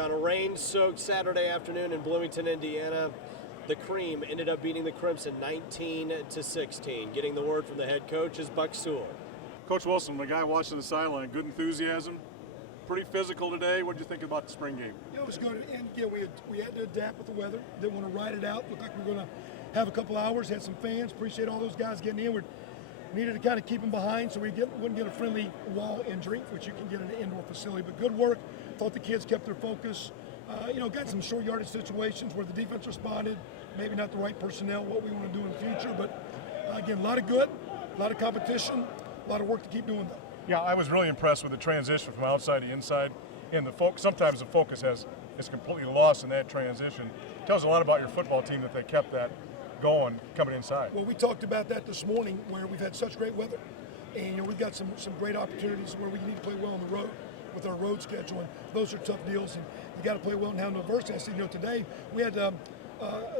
On a rain-soaked Saturday afternoon in Bloomington, Indiana, the Cream ended up beating the Crimson 19-16. Getting the word from the head coach is Buck Suhr. Coach Wilson, the guy watching the sideline, good enthusiasm, pretty physical today. What did you think about the spring game? It was good, and we had to adapt with the weather. Didn't want to ride it out. Looked like we were going to have a couple hours. Had some fans. Appreciate all those guys getting in. We needed to kind of keep them behind so we wouldn't get a friendly wall injury, which you can get in an indoor facility. But good work. Thought the kids kept their focus. Got some short yardage situations where the defense responded. Maybe not the right personnel, what we want to do in the future. But again, a lot of good, a lot of competition, a lot of work to keep doing though. Yeah, I was really impressed with the transition from outside to inside. And sometimes the focus is completely lost in that transition. Tells a lot about your football team that they kept that going coming inside. Well, we talked about that this morning where we've had such great weather. And we've got some great opportunities where we need to play well on the road with our road schedule. And those are tough deals, and you got to play well and have no adversity. I said, today we had a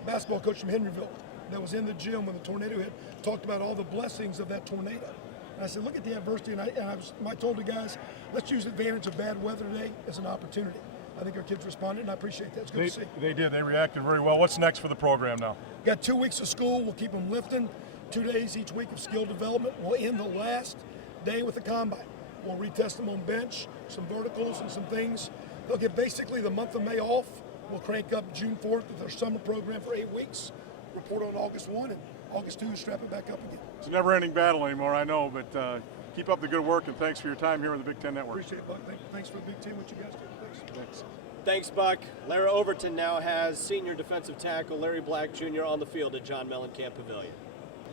basketball coach from Henryville that was in the gym when the tornado hit, talked about all the blessings of that tornado. And I said, look at the adversity, and I told the guys, let's use advantage of bad weather today as an opportunity. I think our kids responded, and I appreciate that. It's good to see. They did. They reacted very well. What's next for the program now? Got 2 weeks of school. We'll keep them lifting. 2 days each week of skill development. We'll end the last day with the combine. We'll retest them on bench, some verticals and some things. They'll get basically the month of May off. We'll crank up June 4th with their summer program for 8 weeks. Report on August 1, and August 2, strap it back up again. It's a never-ending battle anymore, I know, but keep up the good work, and thanks for your time here with the Big Ten Network. Appreciate it, Buck. Thanks for the Big Ten, what you guys do. Thanks. Thanks, Buck. Larra Overton now has senior defensive tackle Larry Black Jr. on the field at John Mellencamp Pavilion.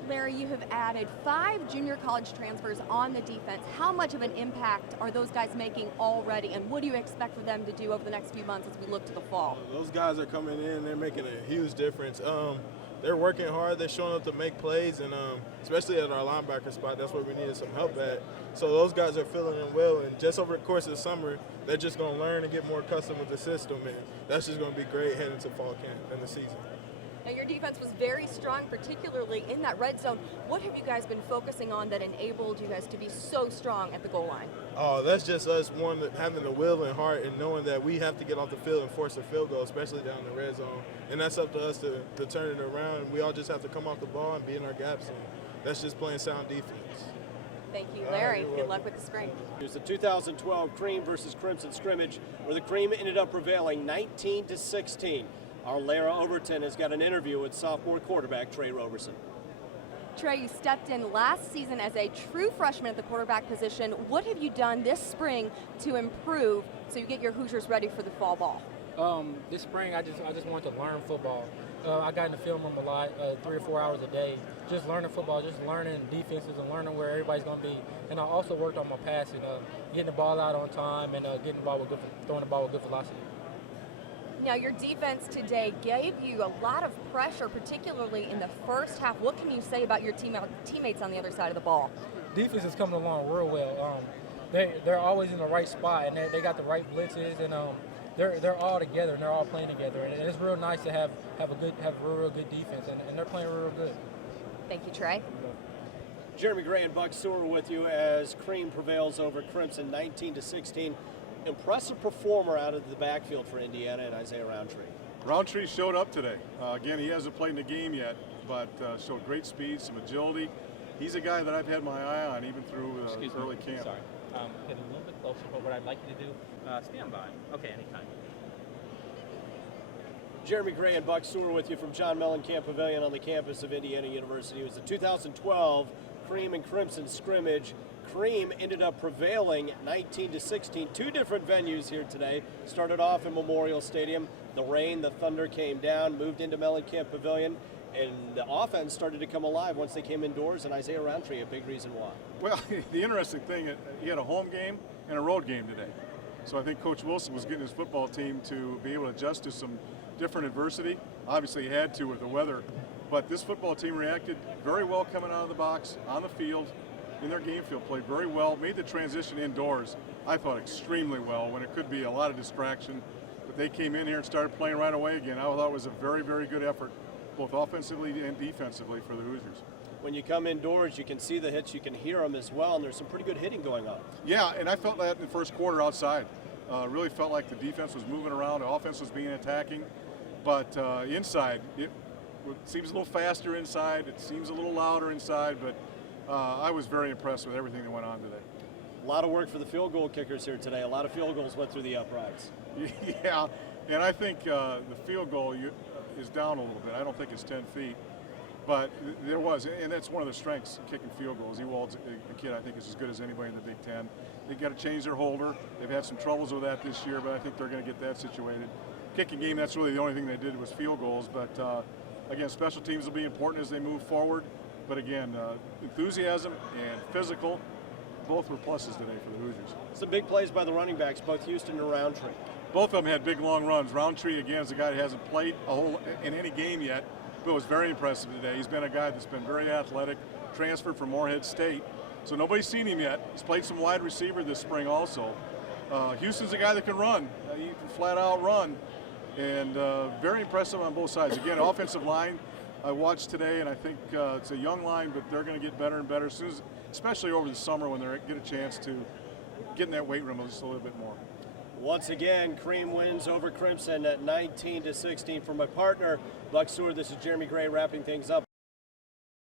Larry, you have added 5 junior college transfers on the defense. How much of an impact are those guys making already, and what do you expect for them to do over the next few months as we look to the fall? Those guys are coming in, they're making a huge difference. They're working hard, they're showing up to make plays, and especially at our linebacker spot, that's where we needed some help at. So those guys are filling in well, and just over the course of the summer, they're just going to learn and get more accustomed with the system, and that's just going to be great heading to fall camp and the season. Now, your defense was very strong, particularly in that red zone. What have you guys been focusing on that enabled you guys to be so strong at the goal line? Oh, that's just us, having the will and heart and knowing that we have to get off the field and force a field goal, especially down in the red zone. And that's up to us to turn it around. And we all just have to come off the ball and be in our gaps. And that's just playing sound defense. Thank you, Larry. Good luck with the spring. It was the 2012 Cream versus Crimson scrimmage where the Cream ended up prevailing 19-16. Our Larra Overton has got an interview with sophomore quarterback Trey Roberson. Trey, you stepped in last season as a true freshman at the quarterback position. What have you done this spring to improve so you get your Hoosiers ready for the fall ball? This spring, I just wanted to learn football. I got in the film room a lot, 3 or 4 hours a day, just learning football, just learning defenses and learning where everybody's going to be. And I also worked on my passing, getting the ball out on time and throwing the ball with good velocity. Now, your defense today gave you a lot of pressure, particularly in the first half. What can you say about your teammates on the other side of the ball? Defense is coming along real well. They're always in the right spot, and they got the right blitzes, and they're all together, and they're all playing together. And it's real nice to have a real good defense, and they're playing real good. Thank you, Trey. Jeremy Gray and Buck Suhr with you as Cream prevails over Crimson 19-16. Impressive performer out of the backfield for Indiana and Isaiah Roundtree. Roundtree showed up today. Again, he hasn't played in the game yet, but showed great speed, some agility. He's a guy that I've had my eye on even through early camp. Sorry. Get a little bit closer, but what I'd like you to do, stand by. Okay, anytime. Jeremy Gray and Buck Suhr with you from John Mellencamp Pavilion on the campus of Indiana University. It was the 2012 Cream and Crimson scrimmage. Cream ended up prevailing 19-16. 2 different venues here today. Started off in Memorial Stadium. The rain, the thunder came down, moved into Mellencamp Pavilion, and the offense started to come alive once they came indoors, and Isaiah Roundtree, a big reason why. Well, the interesting thing, he had a home game and a road game today. So I think Coach Wilson was getting his football team to be able to adjust to some different adversity. Obviously he had to with the weather, but this football team reacted very well coming out of the box, on the field, in their game field, played very well, made the transition indoors, I thought extremely well, when it could be a lot of distraction. But they came in here and started playing right away again. I thought it was a very, very good effort, both offensively and defensively for the Hoosiers. When you come indoors, you can see the hits, you can hear them as well, and there's some pretty good hitting going on. Yeah, and I felt that in the first quarter outside. Really felt like the defense was moving around, the offense was being attacking, but inside, it seems a little faster inside, it seems a little louder inside, but I was very impressed with everything that went on today. A lot of work for the field goal kickers here today. A lot of field goals went through the uprights. Yeah, and I think the field goal is down a little bit. I don't think it's 10 feet, but there was, and that's one of the strengths of kicking field goals. Ewald's a kid I think is as good as anybody in the Big Ten. They've got to change their holder. They've had some troubles with that this year, but I think they're going to get that situated. Kicking game, that's really the only thing they did was field goals, but again, special teams will be important as they move forward. But again, enthusiasm and physical, both were pluses today for the Hoosiers. Some big plays by the running backs, both Houston and Roundtree. Both of them had big, long runs. Roundtree, again, is a guy that hasn't played in any game yet, but was very impressive today. He's been a guy that's been very athletic, transferred from Morehead State. So nobody's seen him yet. He's played some wide receiver this spring also. Houston's a guy that can run. He can flat out run. And very impressive on both sides. Again, offensive line, I watched today, and I think it's a young line, but they're going to get better and better, especially over the summer when they get a chance to get in that weight room just a little bit more. Once again, Cream wins over Crimson at 19-16. For my partner, Buck Suhr, this is Jeremy Gray wrapping things up.